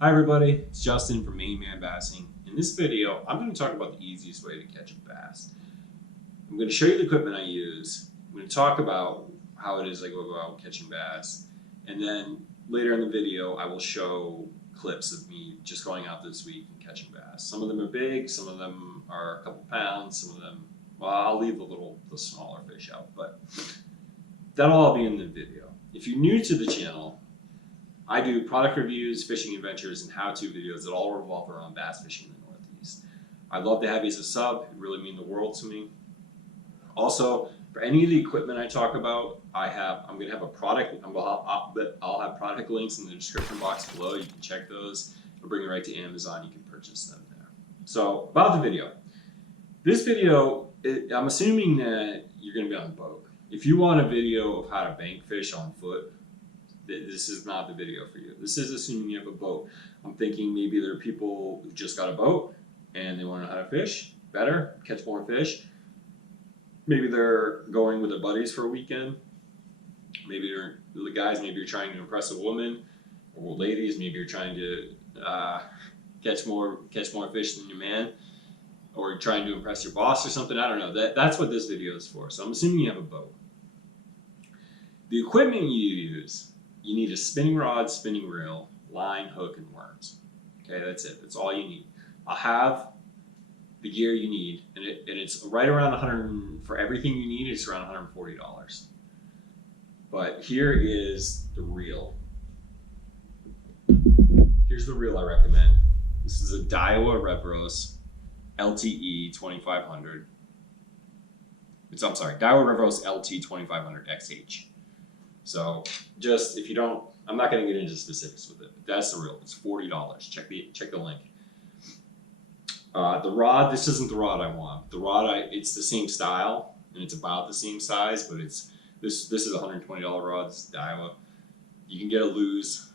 Hi everybody, it's Justin from Main Man Bassing. In this video, I'm going to talk about the easiest way to catch a bass. I'm going to show you the equipment I use. I'm going to talk about how it is I go about catching bass. And then later in the video, I will show clips of me just going out this week and catching bass. Some of them are big, some of them are a couple pounds, some of them, well, I'll leave the smaller fish out, but that'll all be in the video. If you're new to the channel, I do product reviews, fishing adventures, and how-to videos that all revolve around bass fishing in the Northeast. I'd love to have you as a sub. It really means the world to me. Also, for any of the equipment I talk about, I'm going to have a product. I'll have product links in the description box below. You can check those. I'll bring it right to Amazon. You can purchase them there. So, about the video. This video, I'm assuming that you're going to be on a boat. If you want a video of how to bank fish on foot, this is not the video for you. This is assuming you have a boat. I'm thinking maybe there are people who just got a boat and they want to know how to fish better, catch more fish. Maybe they're going with their buddies for a weekend. Maybe the guys, maybe you're trying to impress a woman, or ladies, maybe you're trying to catch more fish than your man, or you're trying to impress your boss or something. I don't know. That's what this video is for. So I'm assuming you have a boat. The equipment you use, you need a spinning rod, spinning reel, line, hook, and worms. Okay, that's it. That's all you need. I'll have the gear you need, and it's right around 100. For everything you need, it's around $140. But here is the reel. Here's the reel I recommend. This is a Daiwa Revros LTE 2500. Daiwa Revros LT 2500 XH. So just if you don't, I'm not going to get into specifics with it, but that's the reel. It's $40. Check the link. The rod, this isn't the rod I want. The rod, it's the same style and it's about the same size, but this is a $120 rod. This is Daiwa. You can get a Lew's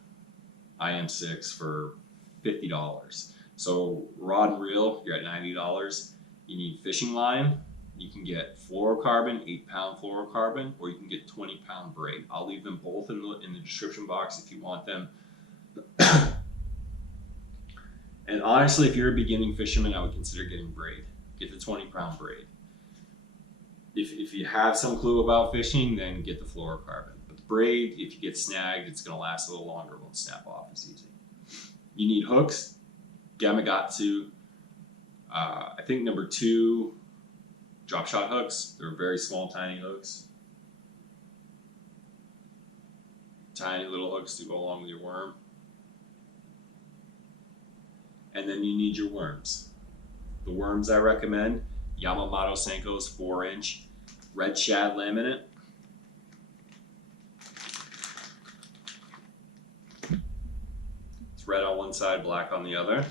IM6 for $50. So rod and reel, you're at $90. You need fishing line. You can get fluorocarbon, 8-pound fluorocarbon, or you can get 20-pound braid. I'll leave them both in the description box if you want them. And honestly, if you're a beginning fisherman, I would consider getting braid. Get the 20-pound braid. If you have some clue about fishing, then get the fluorocarbon. But the braid, if you get snagged, it's going to last a little longer. It won't snap off as easy. You need hooks. Gamakatsu. I think number 2. Drop shot hooks. They're very small, tiny hooks. Tiny little hooks to go along with your worm. And then you need your worms. The worms I recommend, Yamamoto Senko's 4-inch red shad laminate. It's red on one side, black on the other.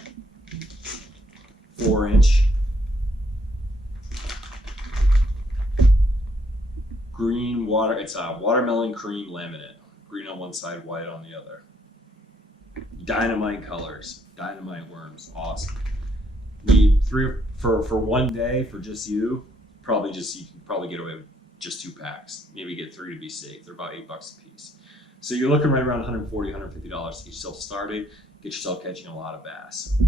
4-inch green water, it's a watermelon cream laminate. Green on one side, white on the other. Dynamite colors, dynamite worms, awesome. Need 3 for one day for just you. You can probably get away with just 2 packs. Maybe get 3 to be safe. They're about $8 a piece. So you're looking right around $140, $150 to get yourself started, get yourself catching a lot of bass.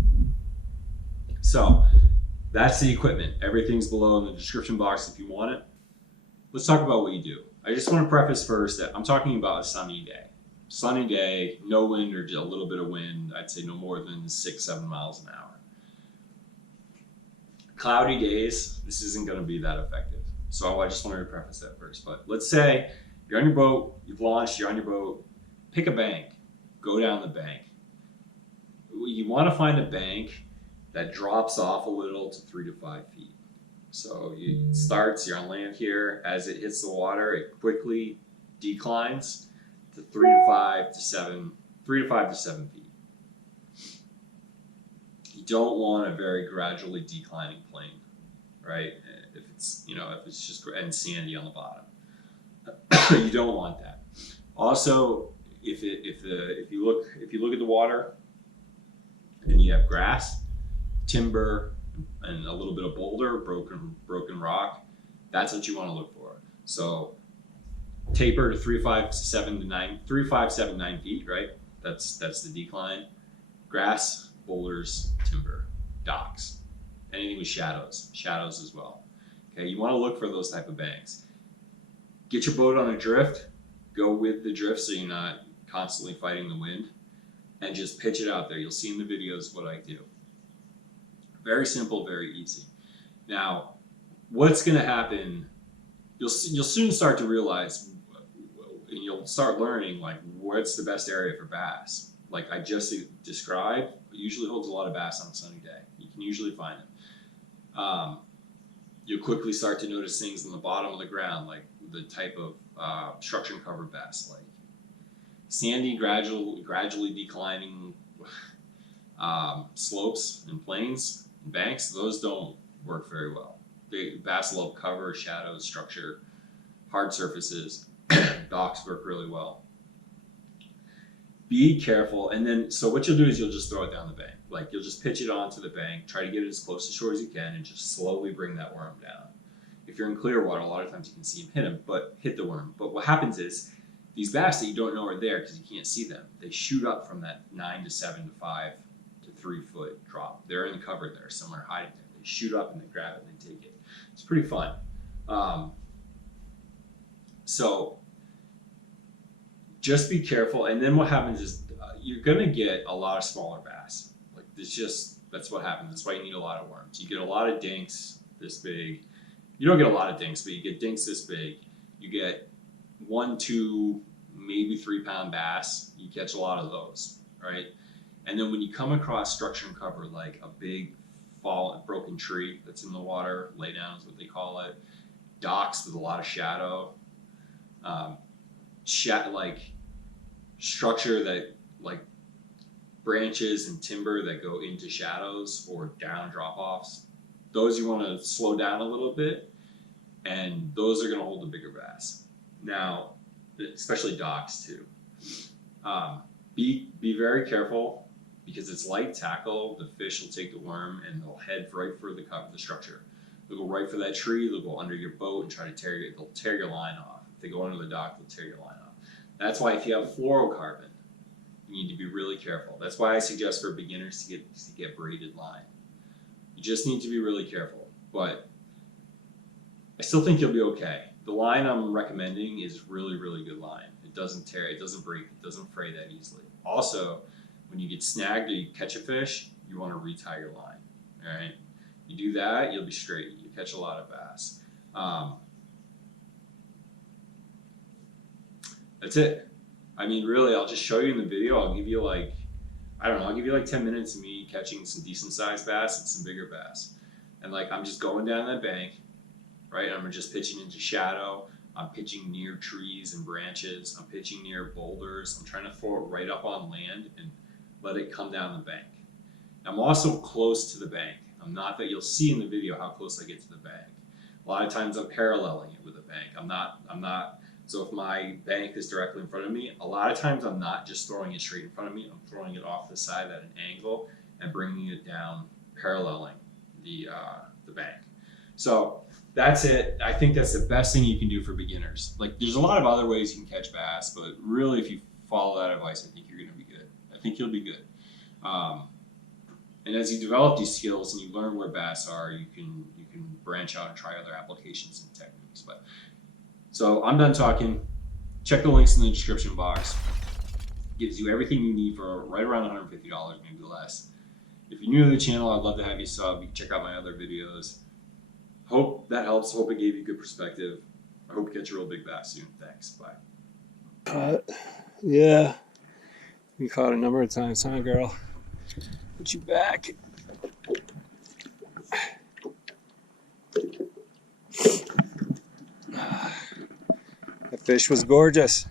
So that's the equipment. Everything's below in the description box if you want it. Let's talk about what you do. I just want to preface first that I'm talking about a sunny day. Sunny day, no wind or just a little bit of wind. I'd say no more than 6-7 miles an hour. Cloudy days, this isn't going to be that effective. So I just wanted to preface that first. But let's say you're on your boat, you've launched, you're on your boat, pick a bank, go down the bank. You want to find a bank that drops off a little to 3 to 5 feet. So it starts, you're on land here. As it hits the water, it quickly declines to 3 to 5 to 7 feet. You don't want a very gradually declining plane, right? If it's just and sandy on the bottom, you don't want that. Also, if you look at the water and you have grass, timber, and a little bit of boulder, broken rock, that's what you want to look for. So taper to 3, 5, 7, 9 feet, right? That's the decline. grass, boulders, timber, docks, anything with shadows as well. Okay, you want to look for those type of banks. Get your boat on a drift, go with the drift so you're not constantly fighting the wind, and just pitch it out there. You'll see in the videos what I do. Very simple, very easy. Now, what's going to happen, you'll soon start to realize, and you'll start learning, like, what's the best area for bass. Like I just described, it usually holds a lot of bass on a sunny day. You can usually find them. You'll quickly start to notice things on the bottom of the ground, like the type of structure and cover bass, like sandy, gradually declining slopes and plains and banks. Those don't work very well. Bass love cover, shadows, structure, hard surfaces. Docks work really well. Be careful, and then so what you'll do is you'll just throw it down the bank. Like you'll just pitch it onto the bank, try to get it as close to shore as you can, and just slowly bring that worm down. If you're in clear water, a lot of times you can see him hit the worm. But what happens is these bass that you don't know are there because you can't see them, they shoot up from that 9 to 7 to 5 to 3 foot drop. They're in the cover there, somewhere hiding there. They shoot up and they grab it and they take it. It's pretty fun. So just be careful, and then what happens is you're gonna get a lot of smaller bass. Like that's what happens. That's why you need a lot of worms. You get a lot of dinks this big. You don't get a lot of dinks, but you get dinks this big. You get 1, 2, maybe 3 pound bass. You catch a lot of those, right? And then when you come across structure and cover, like a big broken tree that's in the water, laydown is what they call it, docks with a lot of shadow, like structure that like branches and timber that go into shadows or down drop-offs, those you want to slow down a little bit, and those are going to hold the bigger bass. Now, especially docks too. Be very careful because it's light tackle. The fish will take the worm and they'll head right for the structure. They'll go right for that tree. They'll go under your boat and try to they'll tear your line off. If they go under the dock, they'll tear your line off. That's why if you have fluorocarbon, you need to be really careful. That's why I suggest for beginners to get braided line. You just need to be really careful, but I still think you'll be okay. The line I'm recommending is really, really good line. It doesn't tear, it doesn't break, it doesn't fray that easily. Also, when you get snagged or you catch a fish, you want to retie your line, all right? You do that, you'll be straight. You catch a lot of bass. That's it. I mean, really, I'll just show you in the video. I'll give you like, I don't know, I'll give you like 10 minutes of me catching some decent sized bass and some bigger bass. And like, I'm just going down that bank, right? I'm just pitching into shadow. I'm pitching near trees and branches. I'm pitching near boulders. I'm trying to throw it right up on land and let it come down the bank. I'm also close to the bank. I'm not that you'll see in the video how close I get to the bank. A lot of times I'm paralleling it with the bank. I'm not, so if my bank is directly in front of me, a lot of times I'm not just throwing it straight in front of me, I'm throwing it off the side at an angle and bringing it down, paralleling the bank. So that's it. I think that's the best thing you can do for beginners. Like there's a lot of other ways you can catch bass, but really if you follow that advice, I think you're gonna be good. I think you'll be good. And as you develop these skills and you learn where bass are, you can branch out and try other applications and techniques. But so I'm done talking. Check the links in the description box. Gives you everything you need for right around $150, maybe less. If you're new to the channel, I'd love to have you sub. You can check out my other videos. Hope that helps. Hope it gave you good perspective. I hope you catch a real big bass soon. Thanks. Bye. Yeah. We caught a number of times, huh, girl? Put you back. That fish was gorgeous.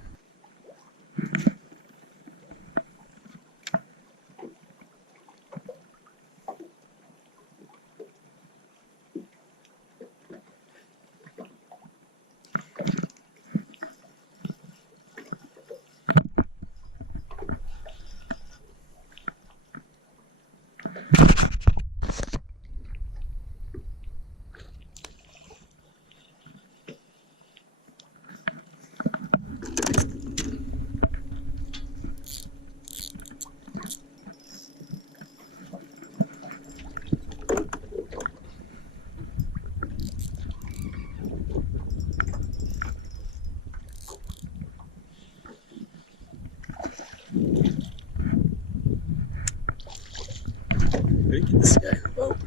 Ready to get this guy in the boat.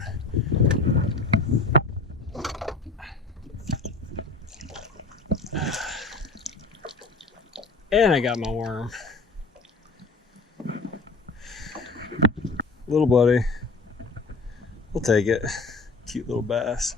And I got my worm. Little buddy. We'll take it. Cute little bass.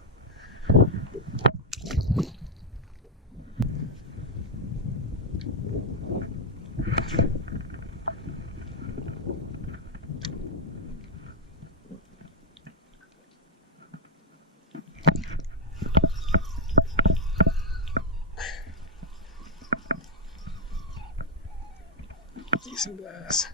Decent bass.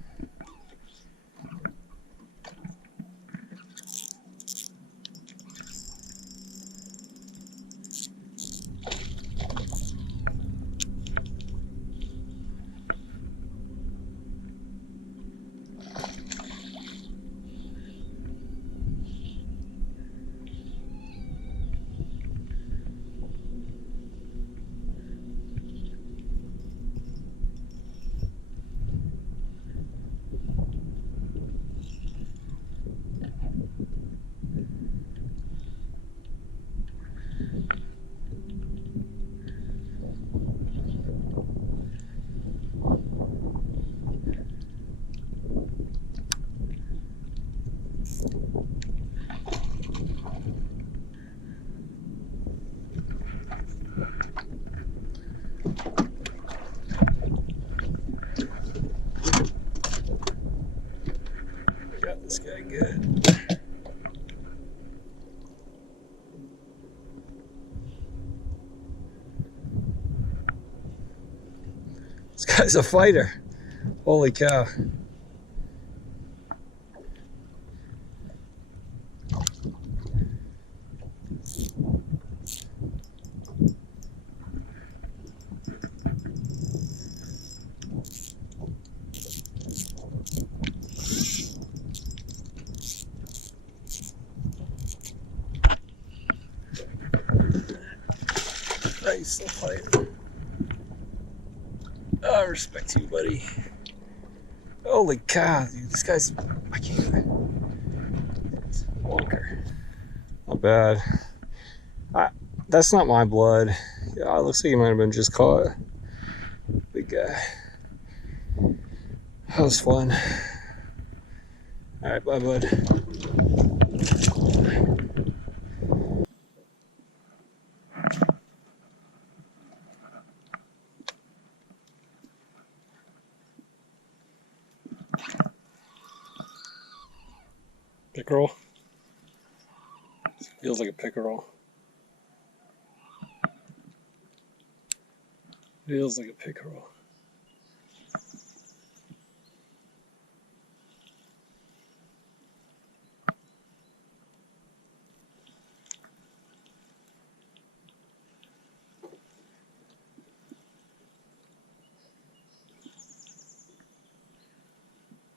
Got this guy good. This guy's a fighter. Holy cow. Nice little fighter. I respect you, buddy. Holy cow, dude. This guy's, I can't even. It's wonker. Not bad. That's not my blood. Yeah, it looks like he might have been just caught. Big guy. That was fun. Alright, bye, bud. Pickerel. Feels like a pickerel. Feels like a pickerel.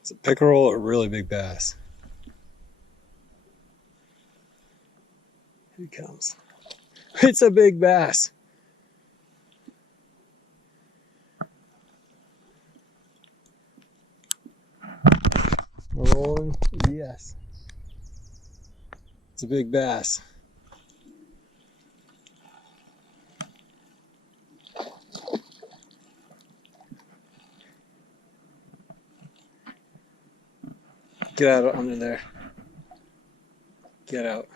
It's a pickerel or a really big bass. Here he comes. It's a big bass. We're rolling. Yes. It's a big bass. Get out under there. Get out.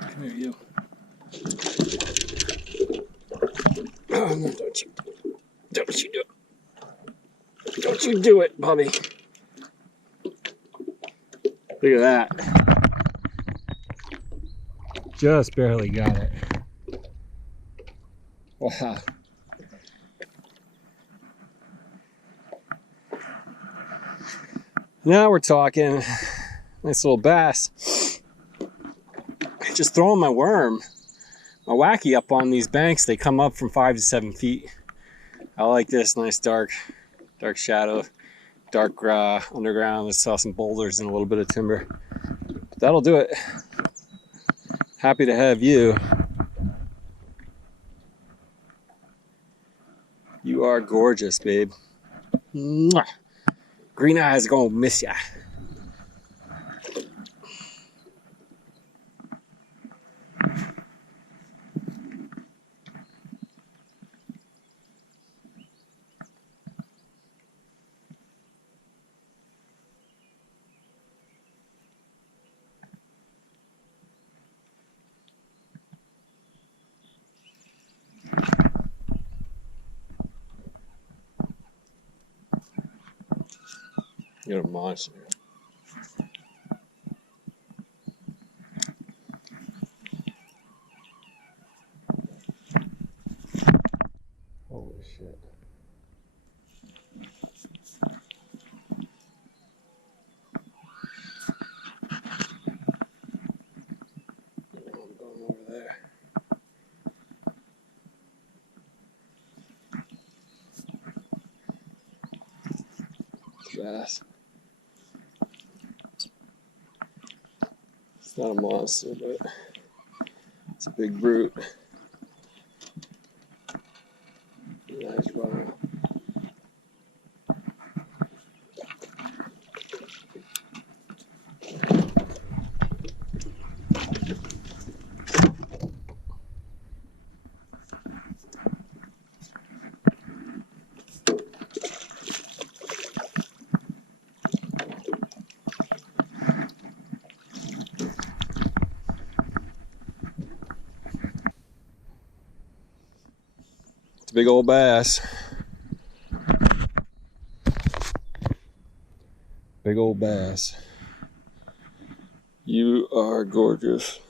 Come here, you. Oh, no, don't you do it. Don't you do it, Bobby. Look at that. Just barely got it. Wow. Now we're talking. Nice little bass. Just throwing my worm, my wacky up on these banks. They come up from 5 to 7 feet. I like this nice dark dark shadow, dark underground. Let's saw some boulders and a little bit of timber. But that'll do it. Happy to have you. You are gorgeous, babe. Mwah. Green eyes gonna miss ya. You're a monster. Holy shit. I'm going over there. Bass. It's not a monster, but it's a big brute. Nice bottom. It's a big old bass. Big old bass. You are gorgeous.